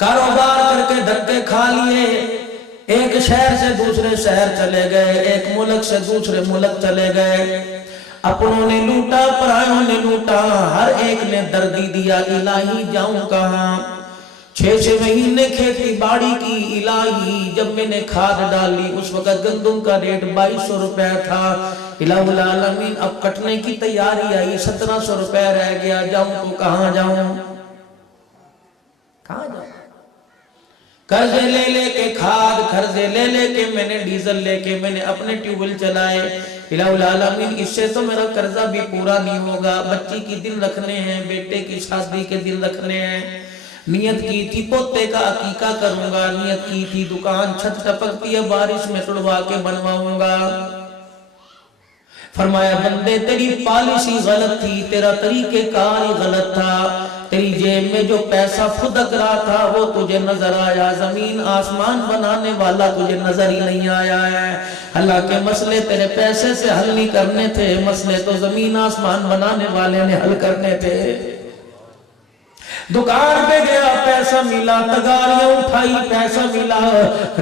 کاروبار کر کے دھکے کھا لیے، ایک شہر سے دوسرے شہر چلے گئے، ایک ملک سے دوسرے ملک چلے گئے، اپنوں نے لوٹا پرائیوں نے لوٹا، ہر ایک نے دردی دیا الہی جاؤں کہاں، 6 مہینے کھیتی باڑی کی، الہی جب میں نے کھاد ڈالی اس وقت گندم کا ریٹ 2200 روپے تھا، الہ العالمین اب کٹنے کی تیاری آئی، 1700 روپے رہ گیا، جاؤں تو کہاں جاؤں، کہاں جاؤں، قرضے لے لے کے کھاد، قرضے لے لے کے میں نے ڈیزل لے کے میں نے اپنے ٹیوبل چلائے، الہ العالمین اس سے تو میرا قرضہ بھی پورا نہیں ہوگا، بچی کی دن رکھنے ہیں، بیٹے کی شادی کے دن رکھنے ہیں، نیت کی تھی پوتے کا عقیقہ کروں گا، نیت کی تھی دکان چھت ٹپکتی ہے بارش میں توڑوا کے بنواؤں گا، فرمایا بندے تیری پالیسی غلط تھی، تیرا طریقہ کار غلط تھا، تیری جیب میں جو پیسہ پھدک رہا تھا وہ تجھے نظر آیا، زمین آسمان بنانے والا تجھے نظر ہی نہیں آیا ہے، اللہ کے مسئلے تیرے پیسے سے حل نہیں کرنے تھے، مسئلے تو زمین آسمان بنانے والے نے حل کرنے تھے، دکان پہ گیا پیسہ ملا، تگاریاں اٹھائی پیسہ ملا،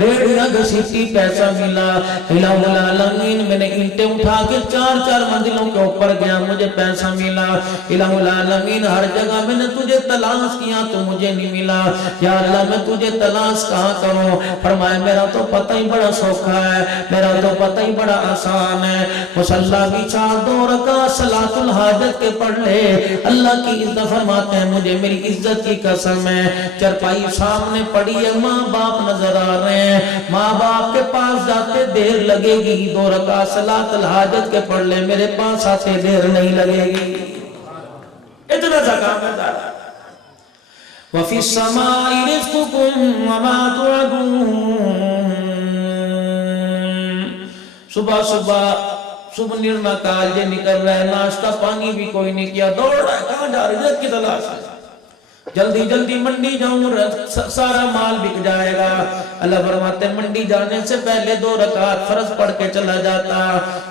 ریڑیاں گھسیٹی پیسہ ملا، الہ العالمین میں نے اینٹیں اٹھا کے 4 منزلوں کے اوپر گیا مجھے پیسہ ملا، الہ العالمین ہر جگہ میں نے تجھے تلاش کیا تو مجھے نہیں ملا، یا اللہ میں تجھے تلاش کہاں کروں، فرمایا میرا تو پتہ ہی بڑا سوکھا ہے، میرا تو پتہ ہی بڑا آسان ہے، مصلی بچھا 2 رکعت صلاۃ الحاجت کے پڑھ لے، اللہ کی عزت فرماتے ہیں مجھے میری عزت کی قسم ہے، چرپائی سامنے پڑی ہے، ماں باپ نظر آ رہے ہیں، ماں باپ کے پاس جاتے دیر لگے گی، 2 رکعت صلاۃ الحاجت کے پڑھ لے، میرے پاس آتے دیر نہیں لگے گی، اتنا سا کام ہے دارا وَفِي السَّمَاءِ رِزْقُكُمْ وَمَا تُوعَدُونَ، صبح نرنا کالجے نکل رہے، ناشتہ پانی بھی کوئی نہیں کیا، دوڑ رہا ہے، کہاں جا رہے رزق کی تلاش ہے، جلدی جلدی منڈی جاؤں سارا مال بک جائے گا، اللہ فرماتے منڈی جانے سے پہلے 2 رکعت فرض پڑھ کے چلا جاتا،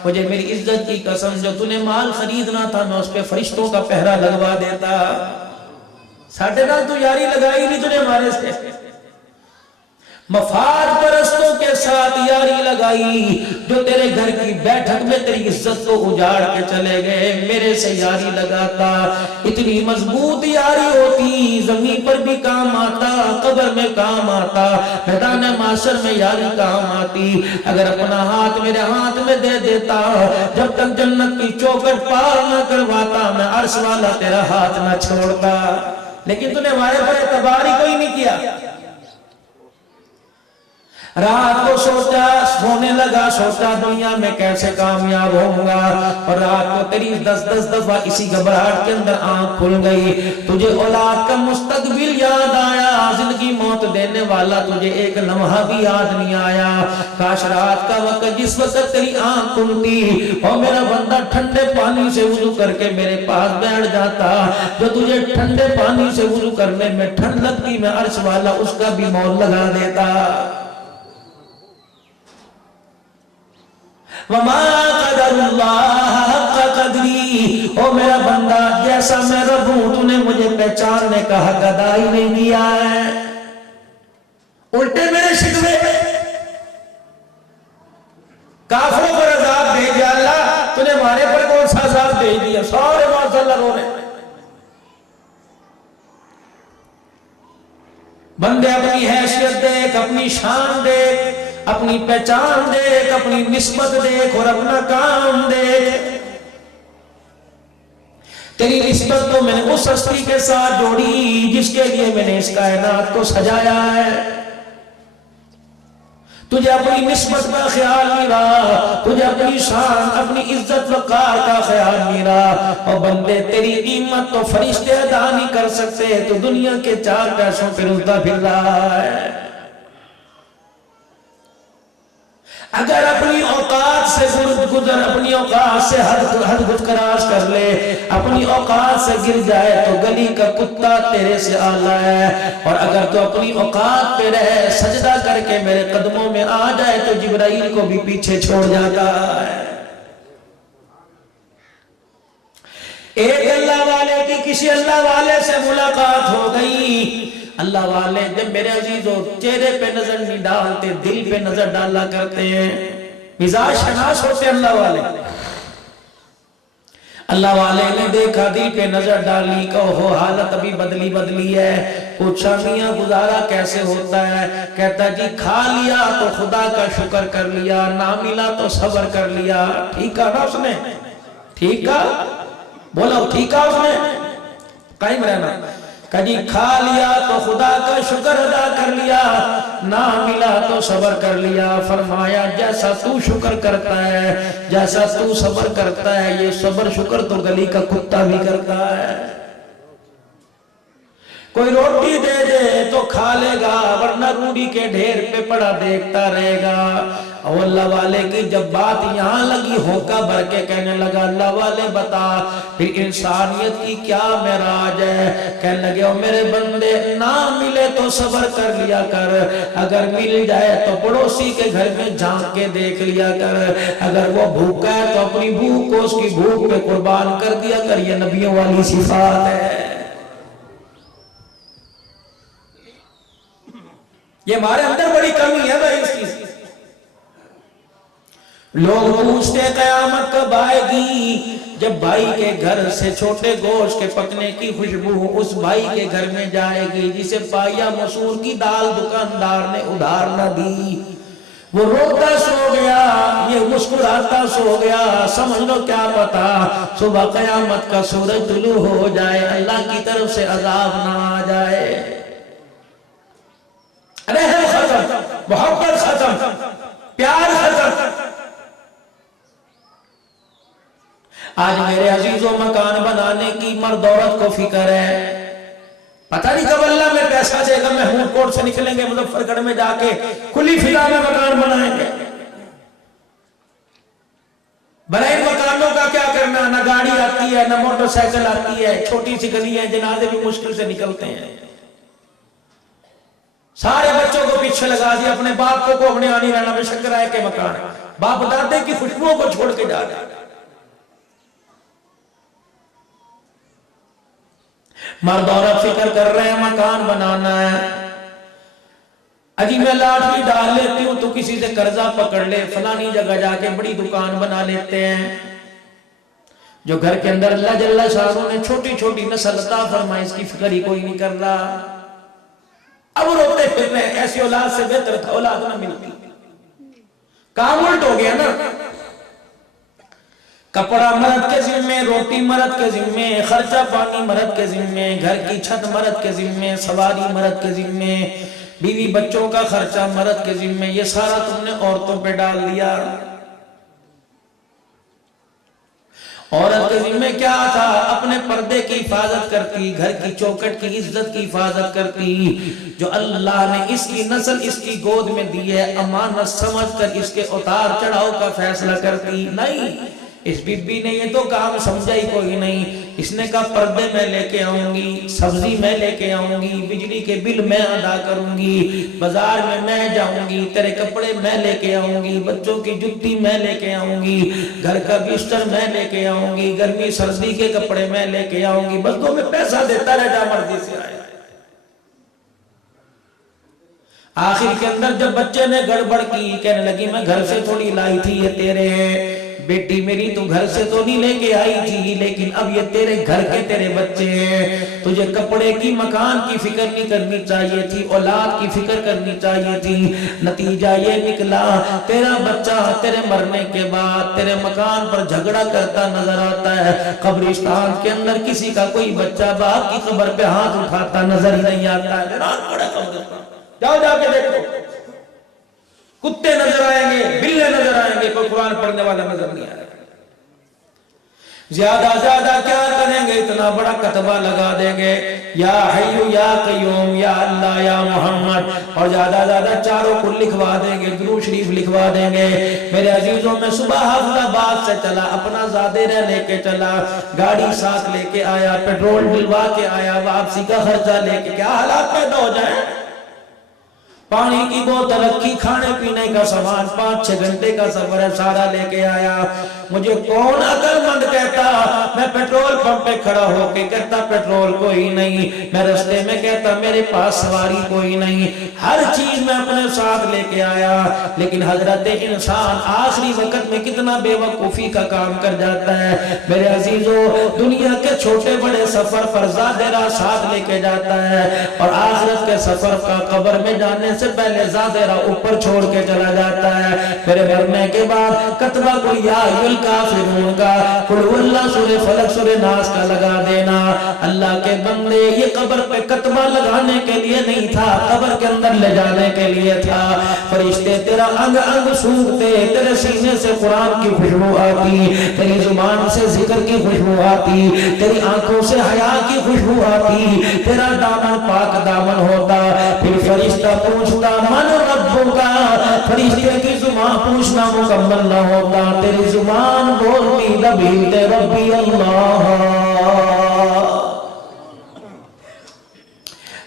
مجھے میری عزت کی قسم جو تو نے مال خریدنا تھا میں اس پہ فرشتوں کا پہرا لگوا دیتا، ساڑھے نال تو یاری لگائی نہیں تو نے ہمارے سے، مفاد پرستوں کے ساتھ یاری لگائی جو تیرے گھر کی بیٹھک میں تیری عزت کو اجاڑ کے چلے گئے، میرے سے یاری لگاتا، اتنی مضبوط یاری ہوتی، زمین پر بھی کام آتا، قبر میں کام آتا، میدان معاشر میں یاری کام آتی، اگر اپنا ہاتھ میرے ہاتھ میں دے دیتا، جب تک جنت کی چوکھٹ پار نہ کرواتا میں عرش والا تیرا ہاتھ نہ چھوڑتا، لیکن تو نے ہمارے پر اعتبار ہی کوئی نہیں کیا، رات کو سوچا، سونے لگا سوچا دنیا میں کیسے کامیاب ہوں گا، اور رات کو تیری 10 دفعہ اسی گھبراہٹ کے اندر آنکھ کھل گئی، تجھے اولاد کا مستقبل یاد آیا، زندگی موت دینے والا تجھے ایک لمحہ بھی یاد نہیں آیا، کاش رات کا وقت جس وقت تیری آنکھ کھلتی اور میرا بندہ ٹھنڈے پانی سے وضو کر کے میرے پاس بیٹھ جاتا، جو تجھے ٹھنڈے پانی سے وضو کرنے میں ٹھنڈ لگتی میں عرش والا اس کا بھی مول لگا دیتا، وَمَا قَدَرُ اللَّهَ حَقَّ قَدْرِي، او میرا بندہ جیسا میں رب ہوں تو نے مجھے پہچاننے کا حق ادا ہی نہیں دیا ہے، الٹے میرے شکوے کافروں پر عذاب بھیجا، اللہ تو نے ہمارے پر کون سا عذاب بھیج دیا، سارے معاذاللہ رو رہے، بندے اپنی حیثیت دیکھ، اپنی شان دیکھ، اپنی پہچان دیکھ، اپنی نسبت دیکھ اور اپنا کام دیکھ، تیری نسبت تو میں نے اس ہستی کے ساتھ جوڑی جس کے لیے میں نے اس کائنات کو سجایا ہے، تجھے اپنی نسبت کا خیال نہیں رہا، تجھے اپنی شان اپنی عزت وقار کا خیال نہیں رہا، اور بندے تیری قیمت تو فرشتے ادا نہیں کر سکتے، تو دنیا کے 4 پیسوں پہ رلتا پھر رہا ہے، اگر اپنی اوقات سے گزر، اپنی اوقات سے حد گزراش کر لے، اپنی اوقات سے گر جائے تو گلی کا کتا تیرے سے اعلیٰ ہے، اور اگر تو اپنی اوقات پہ رہے سجدہ کر کے میرے قدموں میں آ جائے تو جبرائیل کو بھی پیچھے چھوڑ جاتا ہے، ایک اللہ والے کی کسی اللہ والے سے ملاقات ہو گئی، اللہ والے جب میرے عزیزوں چہرے پہ نظر نہیں ڈالتے، دل پہ نظر ڈالا کرتے ہیں، مزاج شناس ہوتے اللہ والے۔ اللہ والے نے دیکھا، دل پہ نظر ڈالی، کہو حالت ابھی بدلی ہے۔ پوچھا میاں گزارا کیسے ہوتا ہے؟ کہتا جی کھا لیا تو خدا کا شکر کر لیا، نہ ملا تو صبر کر لیا۔ ٹھیک ہے نا اس نے؟ ٹھیک ہے بولو، ٹھیک ہے اس نے؟ قائم رہنا کہ جی کھا لیا تو خدا کا شکر ادا کر لیا، نہ ملا تو صبر کر لیا۔ فرمایا جیسا تو شکر کرتا ہے، جیسا تو صبر کرتا ہے، یہ صبر شکر تو گلی کا کتا بھی کرتا ہے۔ کوئی روٹی دے دے تو کھا لے گا، ورنہ روڑی کے ڈھیر پہ پڑا دیکھتا رہے گا۔ اور اللہ والے کی جب بات یہاں لگی، ہوکا بھر کے کہنے لگا اللہ والے بتا پھر انسانیت کی کیا معراج ہے؟ کہنے لگے او میرے بندے، نہ ملے تو صبر کر لیا کر، اگر مل جائے تو پڑوسی کے گھر میں جھانک کے دیکھ لیا کر، اگر وہ بھوکا ہے تو اپنی بھوک کو اس کی بھوک پہ قربان کر دیا کر۔ یہ نبیوں والی صفات ہے۔ یہ ہمارے اندر بڑی کمی ہے بھائی اس کی۔ لوگ پوچھتے قیامت کب آئے گی؟ جب بھائی کے گھر سے چھوٹے گوشت کے پکنے کی خوشبو اس بھائی کے گھر میں جائے گی جسے پایا مسور کی دال دکاندار نے ادھار نہ دی۔ وہ روتا سو گیا، یہ مسکراتا سو گیا۔ سمجھ لو کیا پتا صبح قیامت کا سورج طلوع ہو جائے، اللہ کی طرف سے عذاب نہ آ جائے۔ رحم ختم، محبت ختم، پیار ختم۔ آج میرے عزیزوں مکان بنانے کی مرد عورت کو فکر ہے، پتہ نہیں کب اللہ میں پیسہ دے گا، محمود کوٹ سے نکلیں گے مظفر گڑھ میں جا کے کلی فضا میں مکان بنائیں گے۔ بڑے مکانوں کا کیا کرنا، نہ گاڑی آتی ہے نہ موٹر سائیکل آتی ہے، چھوٹی سی گلی ہے، جنازے بھی مشکل سے نکلتے ہیں۔ سارے بچوں کو پیچھے لگا دیا، اپنے باپ کو اپنے آنی رہنا میں شکر ہے کہ مکان، باپ دادے کی خوشبوؤں کو چھوڑ کے جا رہے ہیں۔ مرد عورت فکر کر رہے ہیں مکان بنانا ہے۔ اجی میں لاٹھی ڈال لیتی ہوں تو کسی سے قرضہ پکڑ لے، فلانی جگہ جا کے بڑی دکان بنا لیتے ہیں۔ جو گھر کے اندر اللہ جل شانہ نے چھوٹی چھوٹی نسل عطا فرمائی، اس کی فکر ہی کوئی نہیں کر رہا۔ اب روتے پھر رہے، ایسی اولاد سے بہتر تھا اولاد نہ ملتی۔ کام الٹ ہو گیا نا، کپڑا مرد کے ذمے، روٹی مرد کے ذمے، خرچہ پانی مرد کے ذمے، گھر کی چھت مرد کے ذمے، سواری مرد کے ذمے، بیوی بچوں کا خرچہ مرد کے ذمے، یہ سارا تم نے عورتوں پہ ڈال دیا۔ عورت کے ذمہ کیا تھا؟ اپنے پردے کی حفاظت کرتی، گھر کی چوکٹ کی عزت کی حفاظت کرتی۔ جو اللہ نے اس کی نسل اس کی گود میں دی ہے، امانت سمجھ کر اس کے اتار چڑھاؤ کا فیصلہ کرتی نہیں۔ اس بی بی نے یہ تو کام سمجھا ہی کوئی نہیں، اس نے کہا پردے میں لے کے آؤں گی، سبزی میں لے کے آؤں گی، بجلی کے بل میں ادا کروں گی، بازار میں جاؤں گی، تیرے کپڑے میں لے کے آؤں گی، بچوں کی جُتی میں لے کے آؤں گی، گھر کا بستر میں لے کے آؤں گی، گرمی سردی کے کپڑے میں لے کے آؤں گی، بس تو میں پیسہ دیتا رہ جا مرضی سے آئے۔ آخر کے اندر جب بچے نے گڑبڑ کی، کہنے لگی میں گھر سے تھوڑی لائی تھی، یہ تیرے ہیں بیٹی میری، تو گھر سے تو نہیں لے کے آئی تھی، لیکن اب یہ تیرے گھر کے تیرے بچے ہیں، تجھے کپڑے کی مکان کی فکر نہیں کرنی چاہیے تھی، اولاد کی فکر کرنی چاہیے تھی۔ نتیجہ یہ نکلا تیرا بچہ تیرے مرنے کے بعد تیرے مکان پر جھگڑا کرتا نظر آتا ہے، قبرستان کے اندر کسی کا کوئی بچہ باپ کی قبر پہ ہاتھ اٹھاتا نظر ہی نہیں آتا ہے۔ رات پڑا قبرستان، جاؤ جا کے دیکھو، کتے نظر آئیں گے، بلے نظر آئیں گے، کوئی قرآن پڑھنے والا نظر نہیں آئے گا۔ زیادہ کیا کریں گے، اتنا بڑا کتبہ لگا دیں گے، یا حیو یا قیوم یا اللہ یا محمد، اور زیادہ چاروں کو لکھوا دیں گے، درود شریف لکھوا دیں گے۔ میرے عزیزوں میں صبح حافظ آباد سے چلا، اپنا زادے رہ لے کے چلا، گاڑی ساتھ لے کے آیا، پیٹرول ڈلوا کے آیا، واپسی کا خرچہ لے کے، کیا حالات پیدا ہو جائیں، پانی کی بوتل رکھی، کھانے پینے کا سامان، 5-6 گھنٹے کا سفر ہے، سارا لے کے آیا۔ مجھے کون عقل مند کہتا، میں پیٹرول پمپ پہ کھڑا ہو کے کہتا پیٹرول کوئی نہیں، میں رستے میں کہتا میرے پاس سواری کوئی نہیں، ہر چیز میں اپنے ساتھ لے کے آیا۔ لیکن حضرت انسان آخری وقت میں کتنا بے وقوفی کا کام کر جاتا ہے۔ میرے عزیزو، دنیا کے چھوٹے بڑے سفر پر زادرہ ساتھ لے کے جاتا ہے، اور آخرت کے سفر کا قبر میں جانے سے پہلے زادرہ اوپر چھوڑ کے چلا جاتا ہے۔ میرے مرنے کے بعد کتبہ کو یا الکافرون کا، قل هو اللہ سورہ فلق سورہ ناس کا لگا دینا۔ اللہ کے بندے، یہ قبر پہ کتبہ لگانے کے لیے نہیں تھا، قبر کے اندر لے جانے کے لیے تھا۔ فرشتے تیرا انگ انگ سونگتے، تیرے سینے سے قرآن کی خوشبو آتی، تیری زبان سے ذکر کی خوشبو آتی، تیری آنکھوں سے حیا کی خوشبو آتی، تیرا دامن پاک دامن ہوتا۔ پھر فرشتہ پوچھتا من ربکا، فرشتے کی زبان پوچھنا مکمل نہ ہوتا، تیری زبان بولتی دبیتے ربی اللہ۔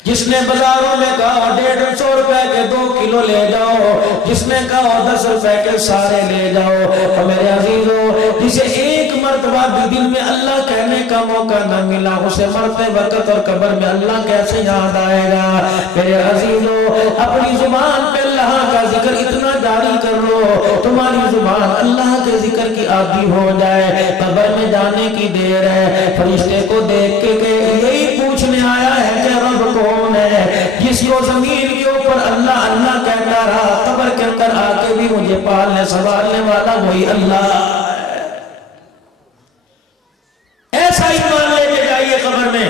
جس نے بازاروں میں کہا 150 روپے کے 2 کلو لے جاؤ، جس نے کہا 10 روپے کے سارے لے جاؤ، اور میرے عزیزو جسے ایک مرتبہ بھی دل میں اللہ کہنے کا موقع نہ ملا، اسے مرتے وقت اور قبر میں اللہ کیسے یاد آئے گا؟ میرے عزیزو، اپنی زبان پہ اللہ کا ذکر اتنا جاری کر لو، تمہاری زبان اللہ کے ذکر کی عادی ہو جائے۔ قبر میں جانے کی دیر ہے، فرشتے کو دیکھ کے کہ یہی پوچھنے آیا ہے کہ رب کون ہے؟ جس کو زمین کے اوپر اللہ اللہ کہتا رہا، قبر کے اندر آ کے بھی مجھے پالنے سنبھالنے والا وہی اللہ ہے۔ ایسا ایمان لے کے جائیے قبر میں۔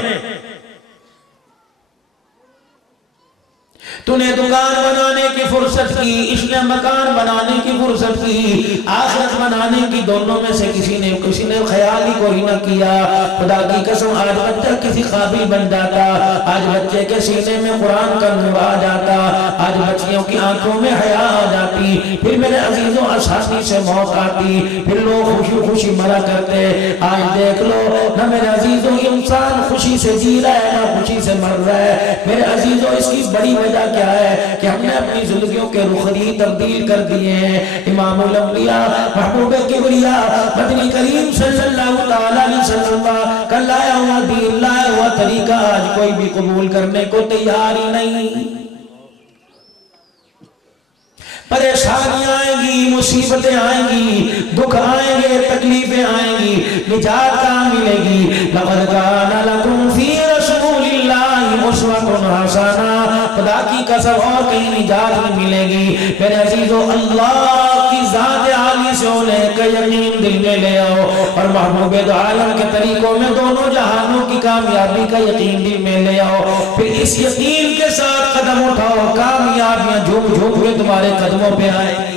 تو نے دکان بنانے کی فرصت کی، اس نے مکان بنانے کی فرصت کی، آخرت بنانے کی، دونوں میں سے کسی نے خیال ہی کوئی نہ کیا۔ خدا کی قسم، آج بچہ کسی قابل بن جاتا، آج بچے کے سینے میں قرآن کا نور آ جاتا، آج بچیوں کی آنکھوں میں حیا آ جاتی، پھر میرے عزیزوں آسانی سے موت آتی، پھر لوگ خوشی خوشی مرا کرتے۔ آج دیکھ لو نہ میرے عزیزوں انسان خوشی سے جی رہا ہے نہ خوشی سے مر رہا ہے۔ میرے عزیزوں اس کی بڑی وجہ کیا ہے کہ ہم نے اپنی زندگیوں کے رخری تبدیل کر دیے ہیں۔ امام الانبیاء محبوب کبریا مدنی کریم صلی اللہ علیہ وسلم کا لایا ہوا دین، لایا ہوا طریقہ آج کوئی بھی قبول کرنے کو تیار ہی نہیں۔ پریشانیاں آئیں گی، مصیبتیں آئیں گی، دکھ آئیں گے، تکلیفیں آئیں گی، نجات کہاں ملے گی؟ لَقَدْ كَانَ لَكُمْ فِي رَسُولِ اللَّهِ أُسْوَةٌ حَسَنَةٌ۔ خدا کی قسم اور کہیں نجات نہیں ملے گی۔ میرے عزیزو، اللہ کی ذات عالی سے ہونے کا یقین دل میں لے آؤ، اور محبوب دو عالم کے طریقوں میں دونوں جہانوں کی کامیابی کا یقین دل میں لے آؤ۔ پھر اس یقین کے ساتھ قدم اٹھاؤ، کامیابیاں جھوم جھوم کے تمہارے قدموں پہ آئیں گی۔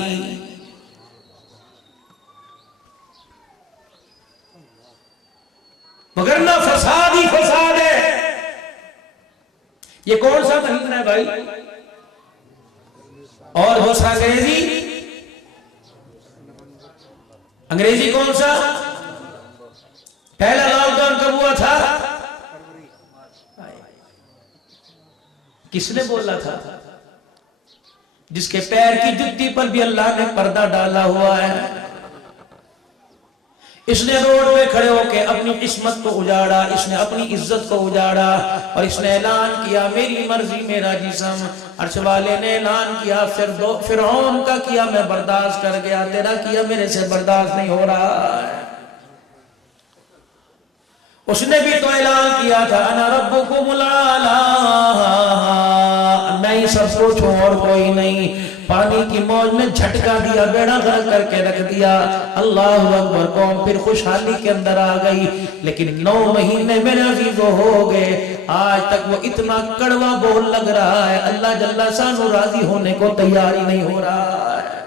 مگر نہ فساد ہی فساد ہے۔ یہ کون سا مہینہ ہے بھائی؟ اور دوسرا انگریزی کون سا؟ پہلا لاک ڈاؤن کب ہوا تھا؟ کس نے بولا تھا؟ جس کے پیر کی جتی پر بھی اللہ نے پردہ ڈالا ہوا ہے۔ اس نے روڈ پہ کھڑے ہو کے اپنی قسمت کو اجاڑا، اس نے اپنی عزت کو اجاڑا، اور اس نے اعلان کیا میری مرضی میرا جسم۔ عرش والے نے اعلان کیا فرعون کا کیا میں برداشت کر گیا، تیرا کیا میرے سے برداشت نہیں ہو رہا ہے۔ اس نے بھی تو اعلان کیا تھا انا ربکم الاعلی، میں ہی سب کچھ ہوں اور کوئی نہیں۔ پانی کی موج میں جھٹکا دیا، بیڑا غرق کر کے رکھ دیا۔ اللہ اکبر، قوم پھر خوشحالی کے اندر آ گئی۔ لیکن 9 مہینے میرے عزیزو ہو گئے، آج تک وہ اتنا کڑوا بول لگ رہا ہے، اللہ جل شانہ راضی ہونے کو تیار ہی نہیں ہو رہا ہے۔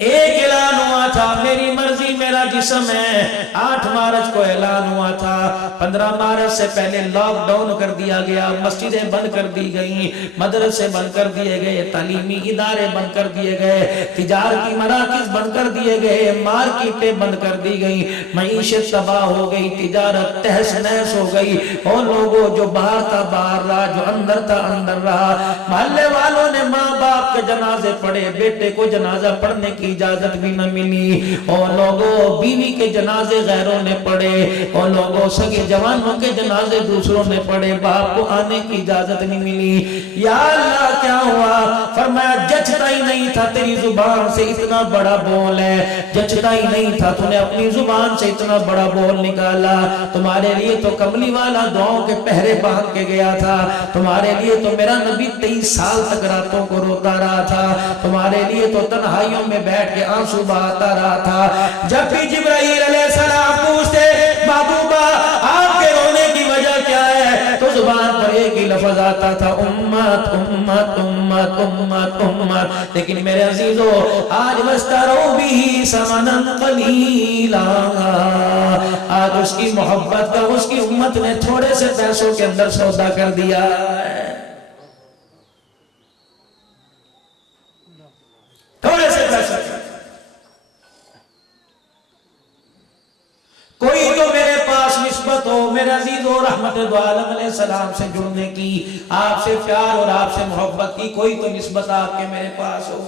ایک اعلان ہوا تھا میری مرضی کی میرا جسم ہے. 8 مارچ کو اعلان ہوا تھا, 15 مارچ سے پہلے لاک ڈاؤن کر دیا گیا, مسجدیں بند کر دی گئیں, مدرسے بند کر دیے گئے, تعلیمی ادارے بند کر دیے گئے, تجارتی مراکز بند کر دیے گئے, مارکیٹیں بند کر دی گئی, معیشت تباہ ہو گئی, تجارت تہس نہس ہو گئی. اور لوگوں جو باہر تھا باہر رہا, جو اندر تھا اندر رہا. محلے والوں نے ماں باپ کے جنازے پڑھے, بیٹے کو جنازہ پڑھنے کی اجازت بھی نہ ملی. اور لوگوں بیوی کے جنازے غیروں نے پڑھے, اور لوگوں سگے جوانوں کے جنازے دوسروں نے پڑھے, باپ کو آنے کی اجازت نہیں ملی. یا اللہ کیا ہوا؟ فرمایا جچتا ہی نہیں تھا تیری زبان سے اتنا بڑا بول ہے, جچتا ہی نہیں تھا تو نے اپنی زبان سے اتنا بڑا بول نکالا. تمہارے لیے تو کملی والا دعاؤں کے پہرے باندھ کے گیا تھا, تمہارے لیے تو میرا نبی 23 سال تک راتوں کو روتا رہا تھا, تمہارے لیے تو تنہائیوں میں بیٹھ کے آنسو بہاتا رہا تھا. جب بھی جبرائیل علیہ السلام پوچھتے محبوبہ آپ کے رونے کی وجہ کیا ہے, تو زبان پر ایک ہی لفظ آتا تھا, امت امت امت امت امت. لیکن میرے عزیزو آج وَاسْتَرَوْا بِهِ ثَمَنًا قَلِيلًا, آج اس کی محبت کا اس کی امت نے تھوڑے سے پیسوں کے اندر سودا کر دیا ہے, تھوڑے سے پیسوں. کوئی تو میرے پاس نسبت ہو میرے عزیزو رحمت دو عالم علیہ السلام سے جڑنے کی, آپ سے پیار اور آپ سے محبت کی کوئی تو نسبت آپ کے میرے پاس ہو.